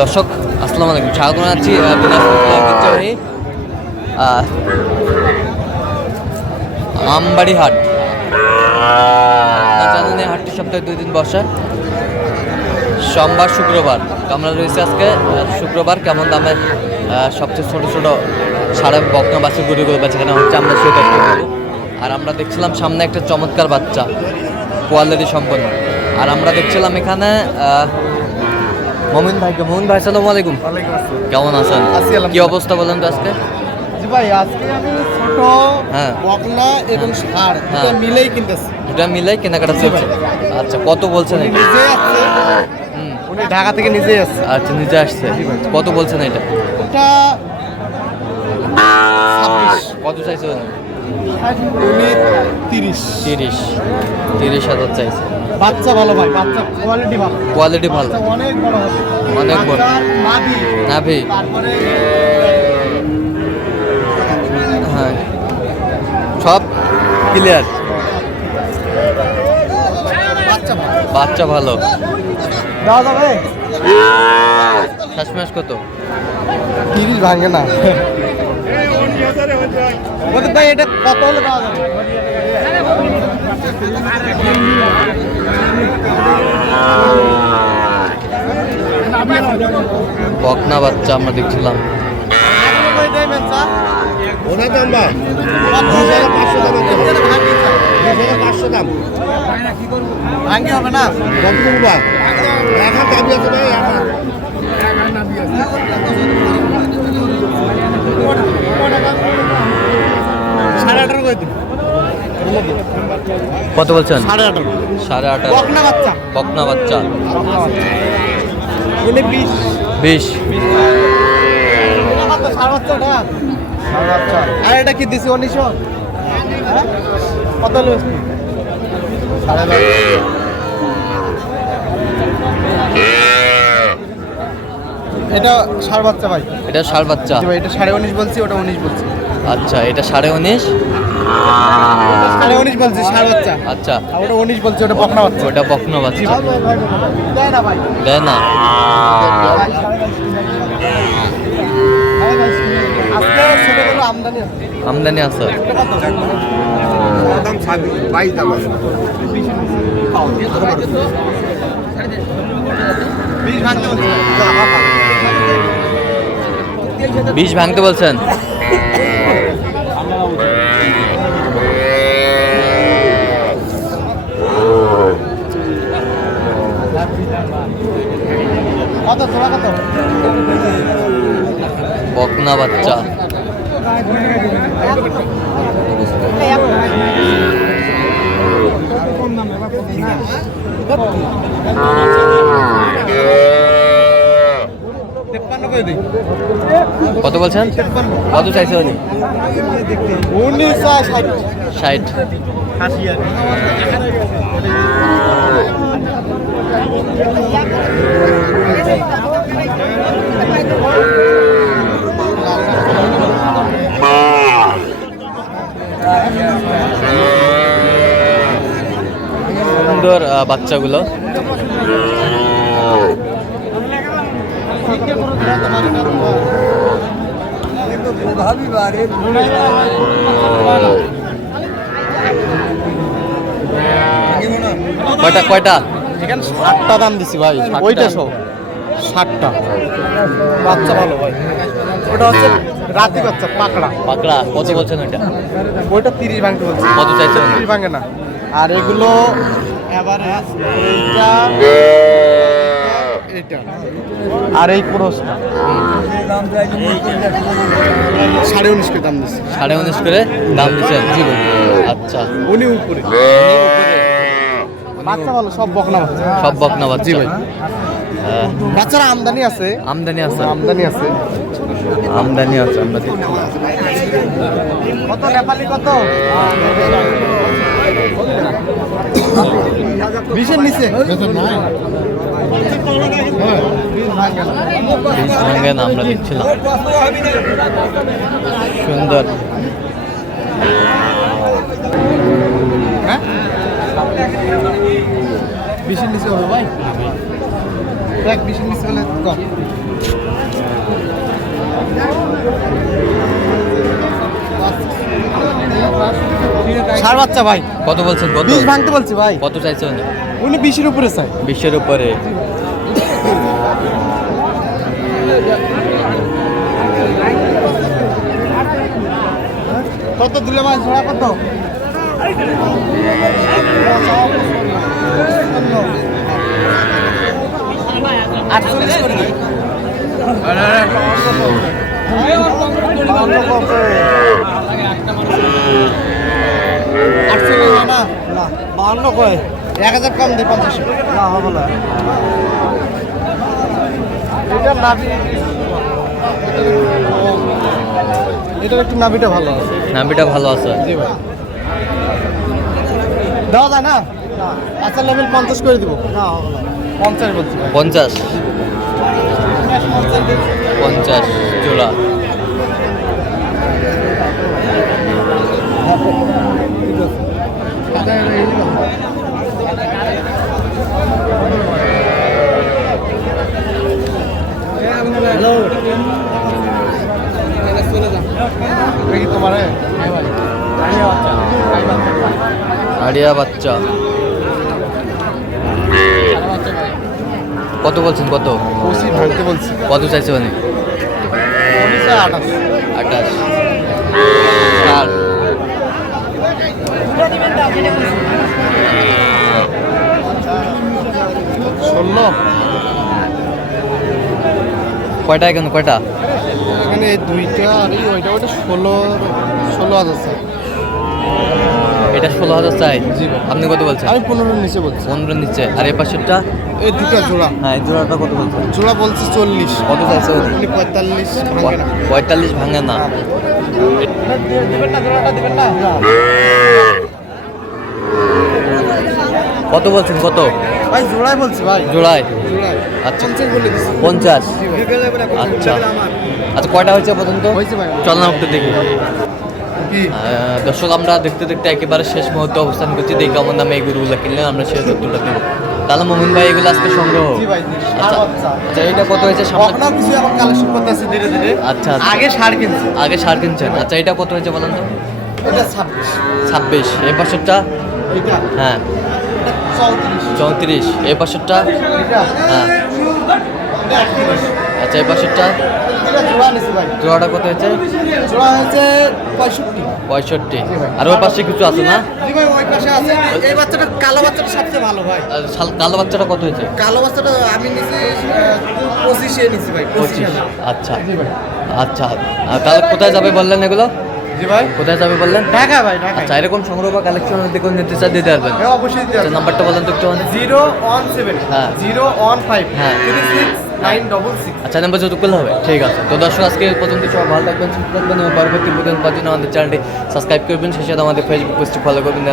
দর্শক, আসসালামু আলাইকুম। স্বাগত জানাচ্ছি আমবাড়ি হাট। হাটটি সপ্তাহে দুই দিন বসে। সোমবার, শুক্রবার। আমরা রয়েছে আজকে। শুক্রবার কেমন দামে সবচেয়ে ছোট ছোট সাড়ে বকনা বাচ্চা গরু গরু বাচ্চা এখানে হচ্ছে, আমরা সেটা আর আমরা দেখছিলাম সামনে একটা চমৎকার বাচ্চা কোয়ালিটি সম্পন্ন। আর আমরা দেখছিলাম এখানে মমিন ভাইকে মমিন ভাই সালাম আলাইকুম। কেমন আছেন। কি অবস্থা বলেন তো আজকে? ভাই আজকে আমি ছোট হ্যাঁ। বকনা এবং দুটো হ্যাঁ। মিলেই কিনতেছি। দুটা মিলাই কেনাকাটা চলছে? আচ্ছা কত বলছেন এটা? নিজে আসছে। হুম। উনি ঢাকা থেকে নিজেই আসছে। আচ্ছা নিজে আসছে? কত বলছেন এটা? ছাব্বিশ। কত চাইছেন উনি তিরিশ। তিরিশ। তিরিশ হাজার চাইছে। বাচ্চা ভালো ভাই বাচ্চা কোয়ালিটি ভালো। কোয়ালিটি ভালো। অনেক বড় অনেক বড়। মাদি নাভি। তারপরে হ্যাঁ। সব ক্লিয়ার বাচ্চা ভালো। দেওয়া যাবে শেষমেশ কত? তিরিশ ভাঙে না। ভাই এটা কত হলে দেওয়া যাবে? বকনা বাচ্চা আমরা দেখছিলাম। ওনার দাম বা দুই হাজার পাঁচশো দাম হতে হবে দুই হাজার পাঁচশো দাম ভাঙ্গি হবে না। কত দাবি আছে ভাই আঠারো করে দিন কত বলছেন? সাড়ে আঠারো। সাড়ে আঠারো। বকনা বাচ্চা। বকনা বাচ্চা। বিশ। আর এটা কি দিছি উনিশশো? কত সাড়ে এটা সাড়ে বাচ্চা ভাই। এটা ষাড় বাচ্চা। এটা সাড়ে উনিশ বলছি ওটা উনিশ বলছি। আচ্ছা এটা সাড়ে উনিশ। উনিশ বলছি সাড়ে বাচ্চা। আচ্ছা। ওটা উনিশ বলছি ওটা বকনা বাচ্চা। ওটা বকনা বাচ্চা। দেয় না ভাই দেয় না। আমদানি আছে। বিষ ভাঙতে বলছেন কত তোরা কত বকনা বাচ্চা কত বলছেন? কত চাইছে উনি? ষাট। ষাট। সুন্দর বাচ্চাগুলো। কয়টা কয়টা? এখানে ষাটটা দাম দিছি ভাই ওইটা সব? ষাটটা বাচ্চা ভালো ভাই। ওটা হচ্ছে রাতি বাচ্চা পাকড়া। পাকড়া কত বলছেন ওইটা? ওইটা তিরিশ ভাঙতে বলছে। কত চাইছে? তিরিশ ভাঙে না। আর এগুলো এভারেজ এইটা আর এই ক্রসটা সাড়ে উনিশ করে দাম দিচ্ছে। সাড়ে উনিশ করে দাম দিচ্ছেন জি আচ্ছা। উনি উপরে। বাচ্চা ভালো সব বকনা বাচ্চা সব বকনা বাচ্চা। জি ভাই। বাচ্চারা আমদানি আছে। আমদানি আছে। আমদানি আছে। আমদানি আছে আমরা দেখছি কত নেপালি কত? বিশের নিচে। ভাঙেন আমরা দেখছিলাম। সুন্দর। হ্যাঁ? বিশের নিচে হবে ভাই। দেখ বিশের নিচে হলে কম সার বাচ্চা ভাই। কত বলছেন কত? বিষ ভাঙতে বলছি ভাই। কত চাইছেন? উনি বিশের উপরে চাই। বিশ্বের উপরে। কত দিলে ভাই ঝোড়া কত? আটচল্লিশ করে বাহান্ন কয় এক হাজার কম দিই পঞ্চাশ না হবে না এটার নাভি এটার একটু নাভিটা ভালো আছে। নামবিটা ভালো আছে জি ভাই দেওয়া যায় না আচ্ছা লেভেল পঞ্চাশ। করে দিব না হবে না পঞ্চাশ বলছি পঞ্চাশ। পঞ্চাশ। তোমার আড়িয়া বাচ্চা। কত বলছেন কত? কত চাইছে মানে? আঠাশ। ষোলো। কয়টা এখানে? কয়টা? এখানে এই দুইটা আর ওইটা ওইটা ষোলো ষোলো হাজার এটা ষোলো হাজার চাই। আপনি কত বলছেন? আমি পনেরোর নিচে বলছি। পনেরো নিচ্ছে আর এই পাশেরটা? এই দুটা জোড়া। হ্যাঁ এই জোড়াটা কত বলছেন? জোড়া বলছি চল্লিশ। কত চাইছে পঁয়তাল্লিশ পঁয়তাল্লিশ ভাঙে না। কত বলছেন? কত? ভাই জোড়াই বলছি ভাই। জোড়াই। আচ্ছা। পঞ্চাশ আচ্ছা। আচ্ছা কয়টা হয়েছে পর্যন্ত। চল না দেখি। দর্শক আমরা দেখতে দেখতে একেবারে শেষ মুহূর্তে অবস্থান করছি। দেখি কেমন দামে এই গরুগুলো কিনলেন আমরা শেষ উত্তরটা দেবো। তাহলে মোমিন ভাই এগুলো আজকে সংগ্রহ। আচ্ছা আচ্ছা এটা কত হয়েছে কিছু এখন কালেকশন করতেছি ধীরে ধীরে। আচ্ছা আচ্ছা। আগে সার কিনছি। আগে সার কিনছেন? আচ্ছা এটা কত হয়েছে বলেন তো? এটা ছাব্বিশ। ছাব্বিশ। এই পাশেরটা? হ্যাঁ। চৌত্রিশ। এ বছরটা হ্যাঁ। আচ্ছা নিছি ভাই জোড়াটা কত হয়েছে? জোড়া হয়েছে পঁয়ষট্টি। পঁয়ষট্টি। আর ওই পাশে কিছু আছে না? ভাই ওই পাশে আছে। এই বাচ্চাটা কালো বাচ্চাটা সবচেয়ে ভালো ভাই। কালো বাচ্চাটা কত হয়েছে? কালো বাচ্চাটা আমি নিছি পঁচিশে নিছি ভাই পঁচিশ আচ্ছা। আচ্ছা। আর তাহলে কোথায় যাবে বললেন এগুলো? জি ভাই। কোথায় যাবে বললেন? ঢাকা ভাই ঢাকা আচ্ছা এরকম সংগ্রহ বা কালেকশন দেখে নিতে দিতে পারবেন। হ্যাঁ অবশ্যই আচ্ছা। নাম্বারটা বলেন তো একটু জিরো ওয়ান সেভেন হ্যাঁ। Zero one five. হ্যাঁ। থ্রি সিক্স আচ্ছা নাম্বার যত করলে হবে, ঠিক আছে। তো দর্শক, আজকে পর্যন্ত সব ভালো থাকবেন, সুস্থ থাকবেন এবং পরবর্তী পর্যন্ত আমাদের চ্যানেলটি সাবস্ক্রাইব করবেন। সেই সাথে আমাদের ফেসবুক পেজটি ফলো করবেন।